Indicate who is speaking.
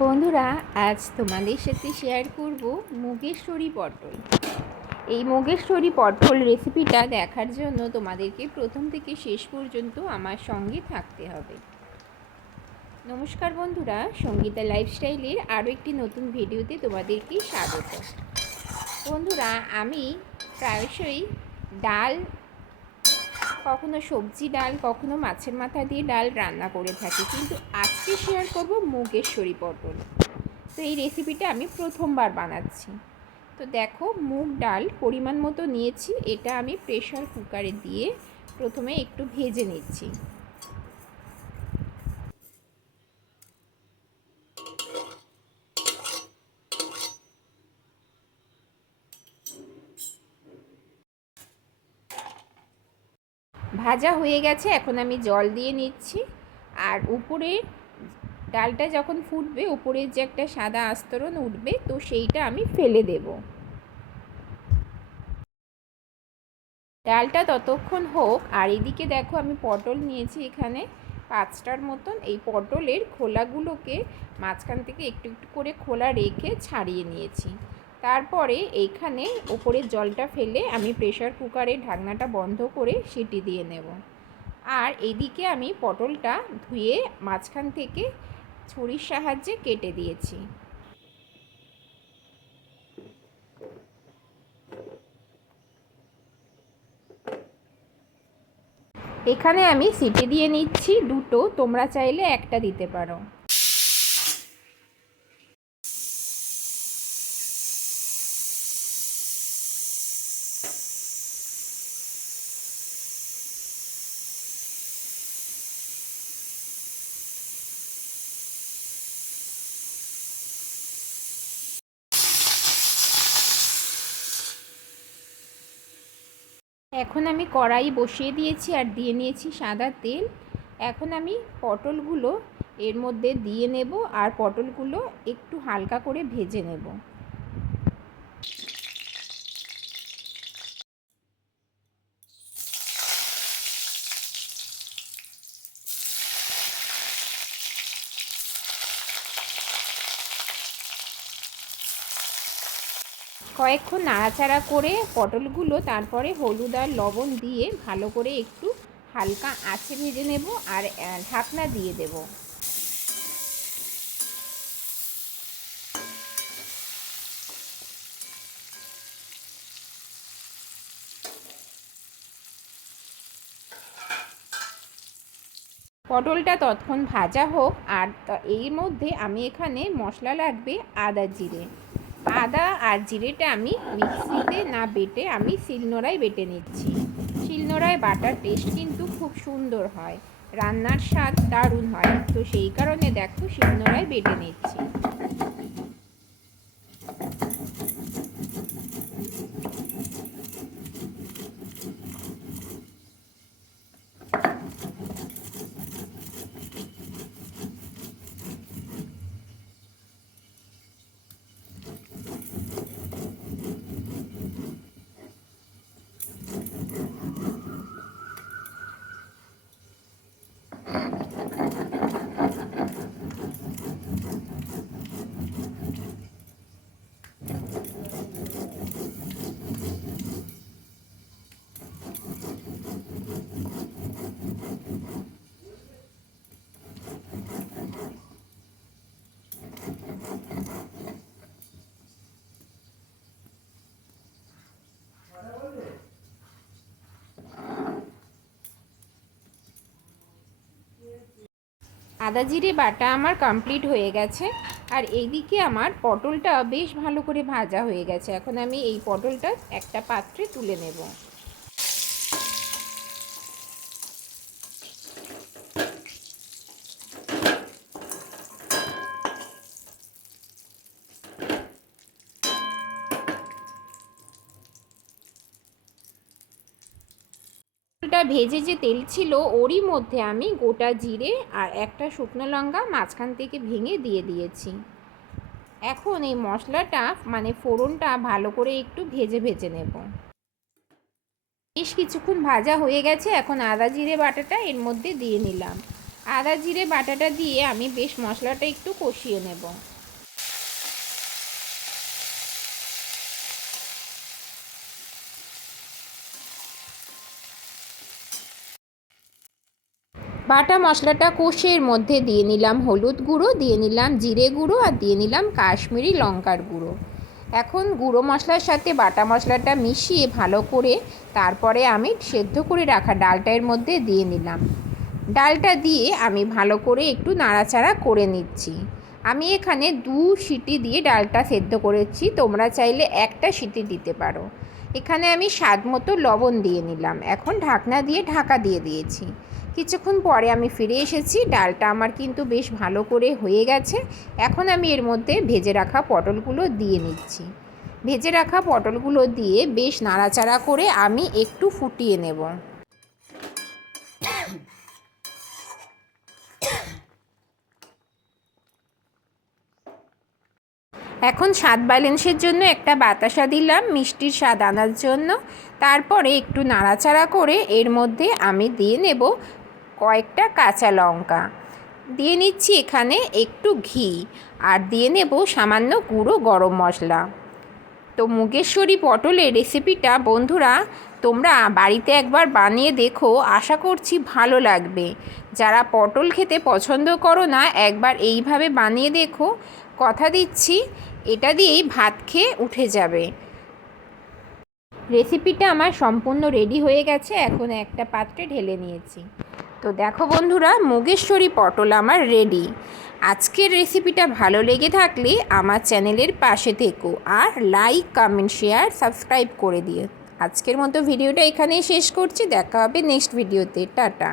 Speaker 1: বন্ধুরা, আজ তোমাদের সাথে শেয়ার করব মুগেশ্বরী পটল। এই মুগেশ্বরী পটল রেসিপিটা দেখার জন্য তোমাদেরকে প্রথম থেকে শেষ পর্যন্ত আমার সঙ্গে থাকতে হবে। নমস্কার বন্ধুরা, সঙ্গীতা লাইফস্টাইলের আরও একটি নতুন ভিডিওতে তোমাদেরকে স্বাগত। বন্ধুরা, আমি প্রায়শই ডাল কখনো সবজি ডাল, কখনো মাছের মাথা দিয়ে ডাল রান্না করে থাকি। কিন্তু আজকে শেয়ার করব মুগেশ্বরী পটল। তো এই রেসিপিটা আমি প্রথমবার বানাচ্ছি। তো দেখো, মুগ ডাল পরিমাণ মতো নিয়েছি। এটা আমি প্রেশার কুকারে দিয়ে প্রথমে একটু ভেজে নিচ্ছি। ভাজা হয়ে গেছে, এখন আমি জল দিয়ে নিচ্ছি। আর উপরে ডালটা যখন ফুটবে উপরের যে একটা সাদা আস্তরণ উঠবে, তো সেইটা আমি ফেলে দেব। ডালটা ততক্ষণ হোক, আর এদিকে দেখো আমি পটল নিয়েছি এখানে পাঁচটার মতন। এই পটলের খোলাগুলোকে মাঝখান থেকে একটু একটু করে খোলা রেখে ছাড়িয়ে নিয়েছি। তারপরে এইখানে ওপরের জলটা ফেলে আমি প্রেশার কুকারের ঢাকনাটা বন্ধ করে সিটি দিয়ে নেব। আর এদিকে আমি পটলটা ধুয়ে মাঝখান থেকে ছুরির সাহায্যে কেটে দিয়েছি। এখানে আমি সিটি দিয়ে নিচ্ছি দুটো, তোমরা চাইলে একটা দিতে পারো। এখন আমি কড়াই বসিয়ে দিয়েছি আর দিয়ে নিয়েছি সাদা তেল। এখন আমি পটলগুলো এর মধ্যে দিয়ে নেব আর পটলগুলো একটু হালকা করে ভেজে নেব। কয়েকক্ষণ নাড়াচাড়া করে পটলগুলো তারপরে হলুদ আর লবণ দিয়ে ভালো করে একটু হালকা আঁচে ভেজে নেব আর ঢাকনা দিয়ে দেব। পটলটা ততক্ষণ ভাজা হোক আর এর মধ্যে আমি এখানে মশলা লাগবে আদা জিরে। আদা আর জিরেটা আমি মিক্সিতে না বেটে আমি শিলনোড়ায় বেটে নিচ্ছি। শিলনোড়ায় বাটার টেস্ট কিন্তু খুব সুন্দর হয়। রান্নার স্বাদ দারুণ হয়। তো সেই কারণে দেখো শিলনোড়ায় বেটে নিচ্ছি। আদা জিরে বাটা আমার কমপ্লিট হয়ে গেছে। আর এইদিকে আমার পটলটা বেশ ভালো করে ভাজা হয়ে গেছে। এখন আমি এই পটলটা একটা পাত্রে তুলে নেব। ভেজে যে তেল ছিল ওরই মধ্যে আমি গোটা জিরে আর একটা শুকনো লঙ্কা মাঝখান থেকে ভেঙে দিয়ে দিয়েছি। এখন এই মশলাটা মানে ফোড়নটা ভালো করে একটু ভেজে ভেজে নেব। বেশ কিছুক্ষণ ভাজা হয়ে গেছে, এখন আদা জিরে বাটাটা এর মধ্যে দিয়ে নিলাম। আদা জিরে বাটাটা দিয়ে আমি বেশ মশলাটা একটু কষিয়ে নেব। বাটা মশলাটা কষে এর মধ্যে দিয়ে নিলাম হলুদ গুঁড়ো, দিয়ে নিলাম জিরে গুঁড়ো আর দিয়ে নিলাম কাশ্মীরি লঙ্কার গুঁড়ো। এখন গুঁড়ো মশলার সাথে বাটা মশলাটা মিশিয়ে ভালো করে তারপরে আমি সেদ্ধ করে রাখা ডালটা এর মধ্যে দিয়ে নিলাম। ডালটা দিয়ে আমি ভালো করে একটু নাড়াচাড়া করে নিচ্ছি। আমি এখানে দু সিটি দিয়ে ডালটা সেদ্ধ করেছি, তোমরা চাইলে একটা সিটি দিতে পারো। এখানে আমি স্বাদ মতো লবণ দিয়ে নিলাম। এখন ঢাকনা দিয়ে ঢাকা দিয়ে দিয়েছি। কিছুক্ষণ পরে আমি ফিরে এসেছি। ডালটা আমার কিন্তু বেশ ভালো করে হয়ে গেছে। এখন আমি এর মধ্যে ভেজে রাখা পটলগুলো দিয়ে নিচ্ছি। ভেজে রাখা পটলগুলো দিয়ে বেশ নাড়াচাড়া করে আমি একটু ফুটিয়ে নেব। এখন স্বাদ ব্যালেন্সের জন্য একটা বাতাসা দিলাম মিষ্টির স্বাদ আনার জন্য। তারপরে একটু নাড়াচাড়া করে এর মধ্যে আমি দিয়ে নেব কয়েকটা কাঁচা লঙ্কা। দিয়ে নিচ্ছি এখানে একটু ঘি আর দিয়ে নেব সামান্য গুঁড়ো গরম মশলা। তো মুগেশ্বরী পটলের রেসিপিটা বন্ধুরা, তোমরা বাড়িতে একবার বানিয়ে দেখো, আশা করছি ভালো লাগবে। যারা পটল খেতে পছন্দ করো না, একবার এইভাবে বানিয়ে দেখো। কথা দিচ্ছি এটা দিয়েই ভাত খেয়ে উঠে যাবে। রেসিপিটা আমার সম্পূর্ণ রেডি হয়ে গেছে, এখন একটা পাত্রে ঢেলে নিয়েছি। তো দেখো বন্ধুরা, মুগেশ্বরী পটল আমার রেডি। আজকের রেসিপিটা ভালো লেগে থাকলে আমার চ্যানেলের পাশে থেকো আর লাইক, কমেন্ট, শেয়ার, সাবস্ক্রাইব করে দিও। আজকের মতো ভিডিওটা এখানেই শেষ করছি, দেখা হবে নেক্সট ভিডিওতে। টাটা।